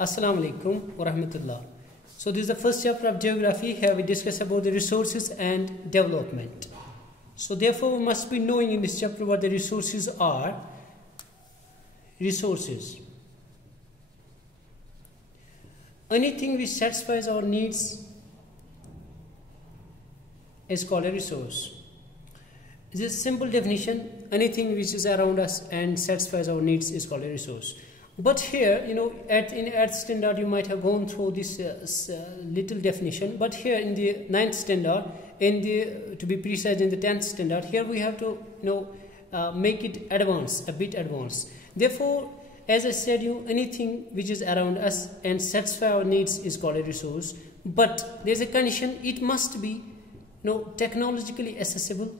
Assalamu alaikum wa rahmatullah. So this is the first chapter of geography. Here we discuss about the resources and development. So therefore we must be knowing in this chapter what the resources are. Resources. Anything which satisfies our needs is called a resource. This is a simple definition. Anything which is around us and satisfies our needs is called a resource. But here, at standard you might have gone through this little definition. But here in the 9th standard, to be precise, in the 10th standard, here we have to make it advanced, a bit advanced. Therefore, as I said, anything which is around us and satisfy our needs is called a resource. But there is a condition: it must be technologically accessible.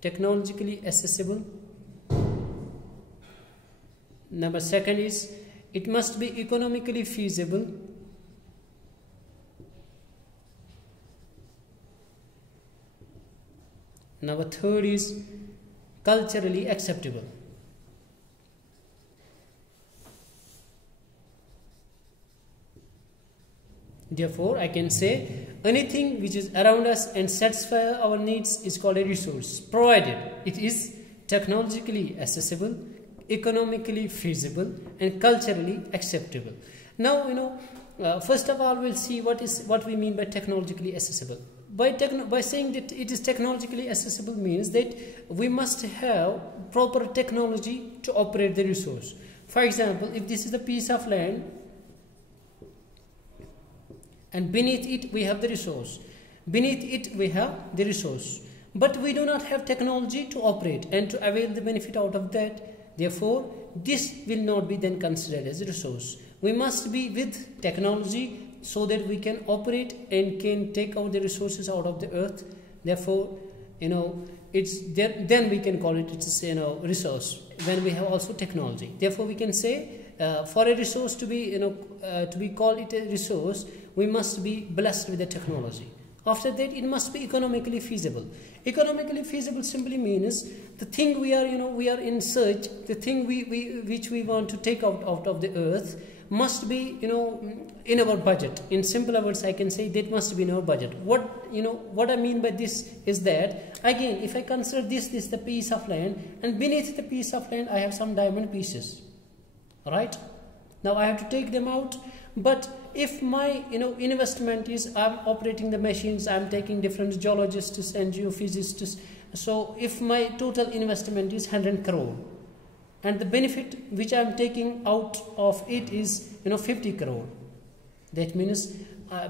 Technologically accessible. Number second is it must be economically feasible. Number third is culturally acceptable. Therefore, I can say anything which is around us and satisfy our needs is called a resource, provided it is technologically accessible, economically feasible, and culturally acceptable. Now, first of all, we'll see what we mean by technologically accessible. By saying that it is technologically accessible means that we must have proper technology to operate the resource. For example, if this is a piece of land and beneath it we have the resource, but we do not have technology to operate and to avail the benefit out of that. Therefore, this will not be then considered as a resource. We must be with technology so that we can operate and can take out the resources out of the earth. Therefore, it's there, then we can call it resource when we have also technology. Therefore, we can say for a resource to be called it a resource, we must be blessed with the technology. After that, it must be economically feasible. Economically feasible simply means the thing we are in search, the thing which we want to take out of the earth must be in our budget. In simpler words, I can say that must be in our budget. What I mean by this is that, again, if I consider this the piece of land, and beneath the piece of land I have some diamond pieces, right? Now I have to take them out. But if my investment is, I'm operating the machines, I'm taking different geologists and geophysicists, so if my total investment is 100 crore and the benefit which I'm taking out of it is 50 crore, that means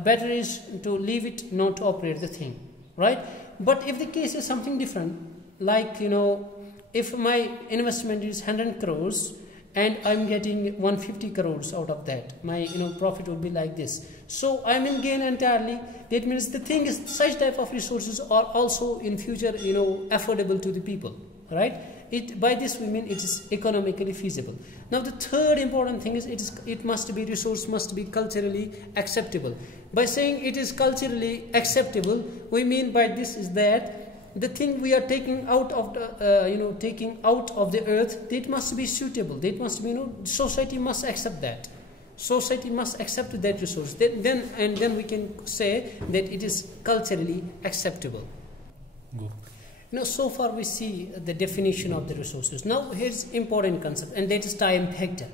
better is to leave it, not to operate the thing, right? But if the case is something different, like if my investment is 100 crores and I'm getting 150 crores out of that, my profit would be like this. So I'm in gain entirely. That means the thing is, such type of resources are also in future affordable to the people, right? By this we mean it is economically feasible. Now the third important thing is resource must be culturally acceptable. By saying it is culturally acceptable, we mean by this is that the thing we are taking out of the earth, it must be suitable. That must be society must accept that. Society must accept that resource. Then we can say that it is culturally acceptable. Go. So far we see the definition of the resources. Now here's important concept, and that is time factor.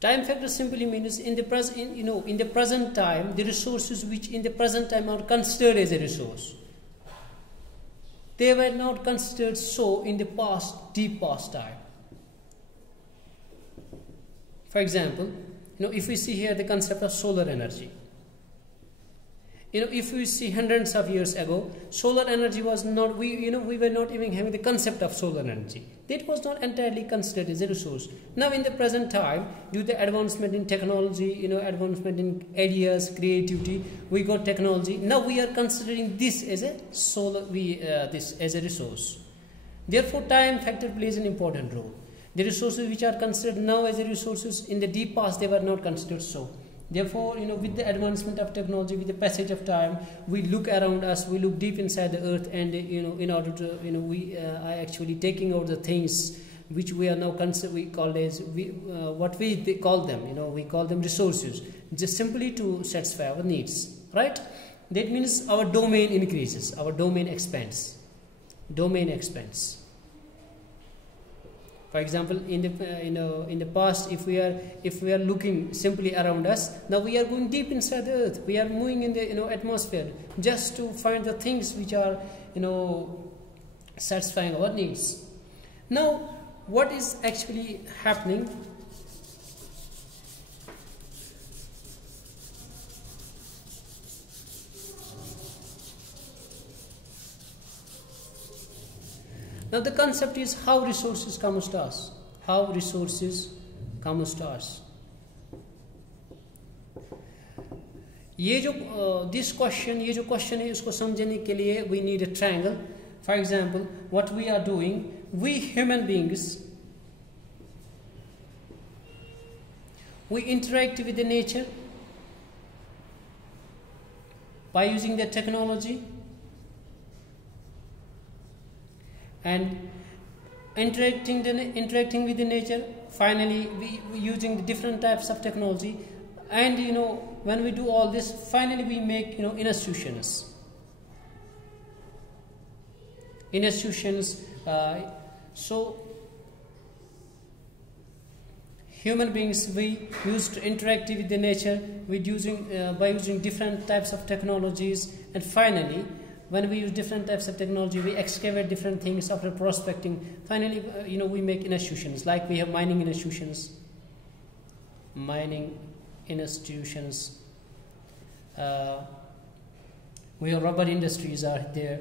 Time factor simply means in the present time, the resources which in the present time are considered as a resource, they were not considered so in the deep past time. For example, if we see here the concept of solar energy. If we see hundreds of years ago, solar energy was not, we were not even having the concept of solar energy. That was not entirely considered as a resource. Now in the present time, due to the advancement in technology, advancement in ideas, creativity, we got technology. Now we are considering this as a this as a resource. Therefore, time factor plays an important role. The resources which are considered now as a resources, in the deep past they were not considered so. Therefore, with the advancement of technology, with the passage of time, we look around us, we look deep inside the earth, and in order to, we are actually taking out the things which we are now we call as they call them, we call them resources, just simply to satisfy our needs, right? That means our domain increases, our domain expands. For example, in the past, if we are looking simply around us, now we are going deep inside the earth. We are moving in the atmosphere just to find the things which are satisfying our needs. Now, what is actually happening? Now the concept is how resources comes to us. How resources comes to us. ये जो question है उसको समझने के लिए we need a triangle. For example, what we are doing, we human beings, we interact with the nature by using the technology. And interacting with the nature, finally we using the different types of technology, and when we do all this, finally we make institutions. So human beings, we used to interact with the nature by using different types of technologies, and finally when we use different types of technology, we excavate different things after prospecting. Finally, we make institutions. Like we have mining institutions. We have rubber industries are there.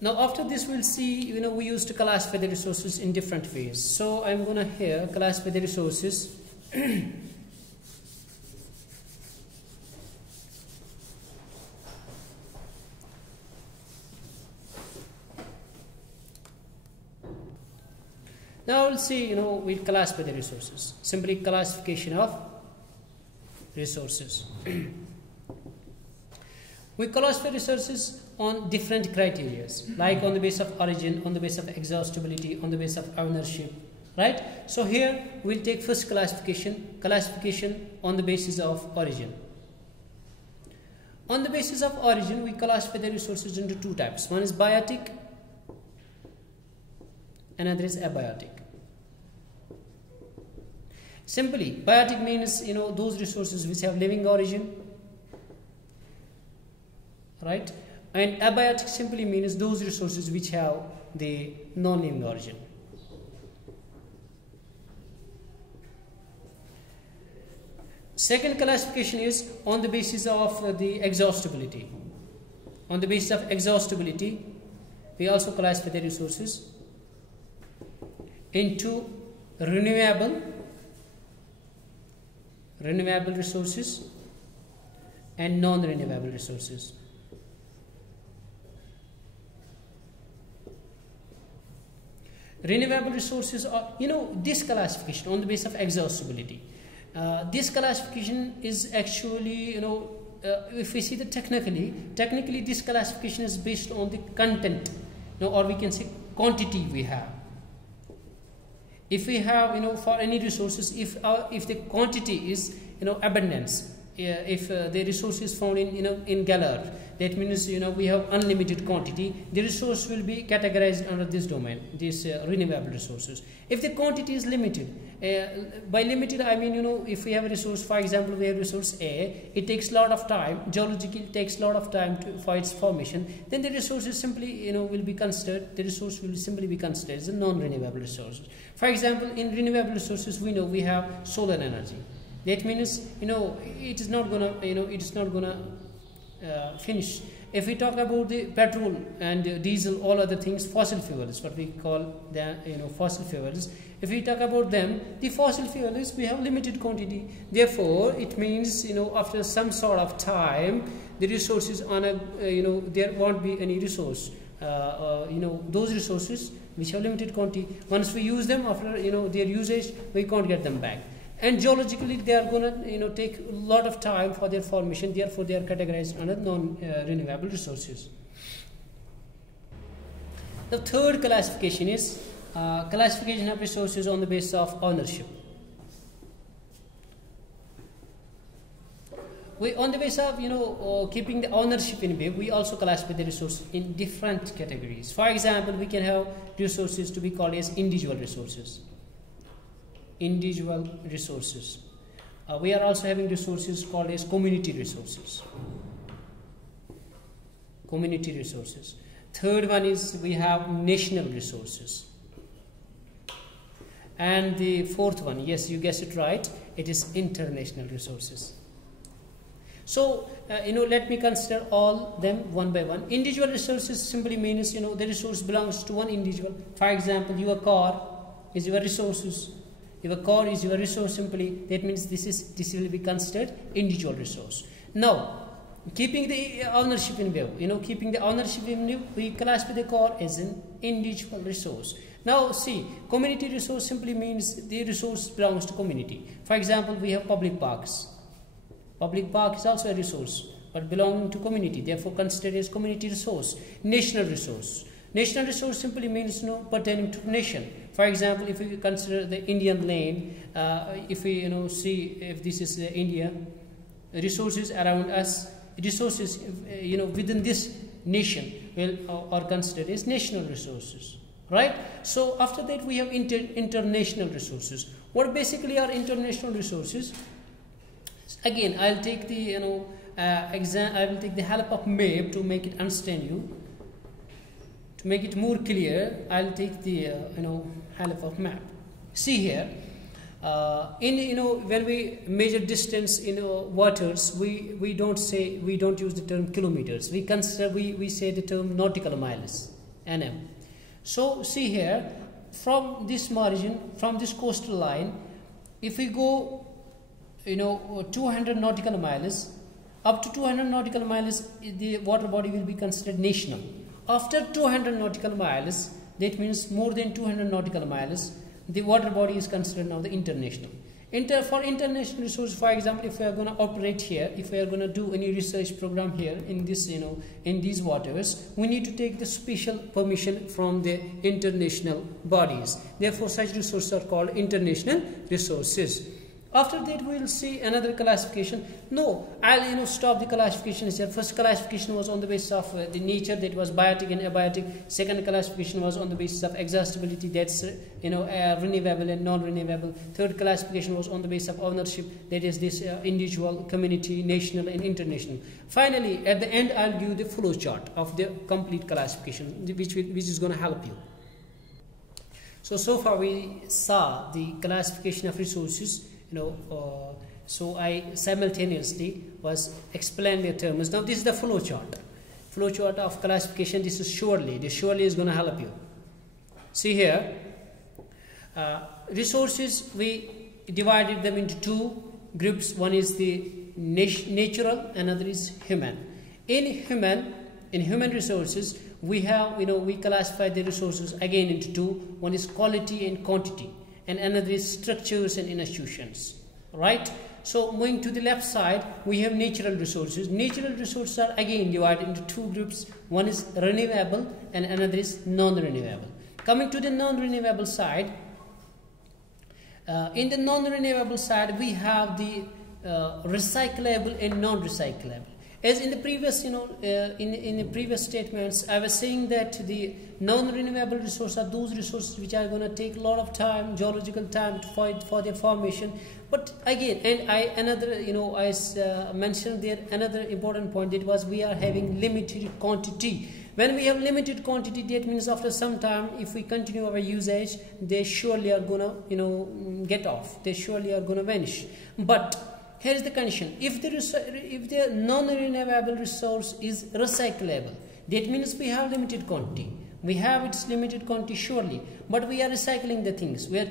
Now, after this, we'll see. We used to classify the resources in different ways. So I'm gonna here classify the resources. Now we'll see, we classify the resources. Simply classification of resources. We classify resources on different criteria, like on the basis of origin, on the basis of exhaustibility, on the basis of ownership, right? So here we'll take first classification on the basis of origin. On the basis of origin, we classify the resources into two types. One is biotic, another is abiotic. Simply, biotic means those resources which have living origin, right? And abiotic simply means those resources which have the non-living origin. Second classification is on the basis of the exhaustibility. On the basis of exhaustibility, we also classify the resources into renewable resources and non-renewable resources. Renewable resources are, this classification on the basis of exhaustibility. This classification is actually, if we see that technically this classification is based on the content, or we can say quantity we have. If we have, for any resources, if the quantity is, abundance, if the resource is found in galore, that means, we have unlimited quantity, the resource will be categorized under this domain, these renewable resources. If the quantity is limited, by limited I mean, if we have a resource, for example, we have resource A, it takes a lot of time, geologically takes a lot of time for its formation, then the resources simply, will be considered, the resource will simply be considered as a non-renewable resource. For example, in renewable resources, we know we have solar energy. That means, it is not gonna, finish. If we talk about the petrol and diesel, all other things, fossil fuels, what we call the, fossil fuels. If we talk about them, the fossil fuels, we have limited quantity. Therefore, it means, after some sort of time, the resources on a, there won't be any resource. Those resources which have limited quantity, once we use them, after, their usage, we can't get them back. And geologically, they are going to, take a lot of time for their formation. Therefore, they are categorized under non-renewable resources. The third classification is classification of resources on the basis of ownership. We, on the basis of keeping the ownership in view, we also classify the resources in different categories. For example, we can have resources to be called as individual resources. Individual resources. We are also having resources called as community resources. Community resources. Third one is we have national resources. And the fourth one, yes, you guessed it right, it is international resources. So, let me consider all them one by one. Individual resources simply means, the resource belongs to one individual. For example, your car is your resources. Your car is your resource simply. That means this will be considered individual resource. Now, keeping the ownership in view, we classify the car as an individual resource. Now, see, community resource simply means the resource belongs to community. For example, we have public parks. Public park is also a resource, but belonging to community, therefore considered as community resource. National resource. National resource simply means pertaining to nation. For example, if we consider the Indian land, if we see if this is India, resources around us, resources within this nation are considered as national resources, right? So after that we have international resources. What basically are international resources? Again, I'll take the I will take the help of map to make it understand you. To make it more clear, I'll take the help of map. See here, when we measure distance in waters, we don't use the term kilometers. We say the term nautical miles, nm. So see here, from this margin, from this coastal line, if we go 200 nautical miles, up to 200 nautical miles, the water body will be considered national. After 200 nautical miles, that means more than 200 nautical miles, the water body is considered now the international. For international resource, for example, if we are going to operate here, if we are going to do any research program here in this, in these waters, we need to take the special permission from the international bodies. Therefore, such resources are called international resources. After that, we will see another classification. No, I'll stop the classifications here. First classification was on the basis of the nature, that was biotic and abiotic. Second classification was on the basis of exhaustibility, that's renewable and non-renewable. Third classification was on the basis of ownership, that is this individual, community, national and international. Finally, at the end, I'll give the flow chart of the complete classification, which is going to help you. So far we saw the classification of resources. So I simultaneously was explaining the terms. Now this is the flow chart of classification. This surely is going to help you. See here, resources, we divided them into two groups. One is the natural, another is human. In human resources, we have we classify the resources again into two. One is quality and quantity, and another is structures and institutions, right? So moving to the left side, we have natural resources. Natural resources are again divided into two groups. One is renewable and another is non-renewable. Coming to the non-renewable side, in the non-renewable side we have the recyclable and non-recyclable. As in the previous, in the previous statements, I was saying that the non-renewable resources are those resources which are going to take a lot of time, geological time for their formation. But again, and I mentioned there another important point, that was we are having limited quantity. When we have limited quantity, that means after some time, if we continue our usage, they surely are going to get off. They surely are going to vanish. But here is the condition: if the non-renewable resource is recyclable, that means we have limited quantity. We have its limited quantity surely, but we are recycling the things. We are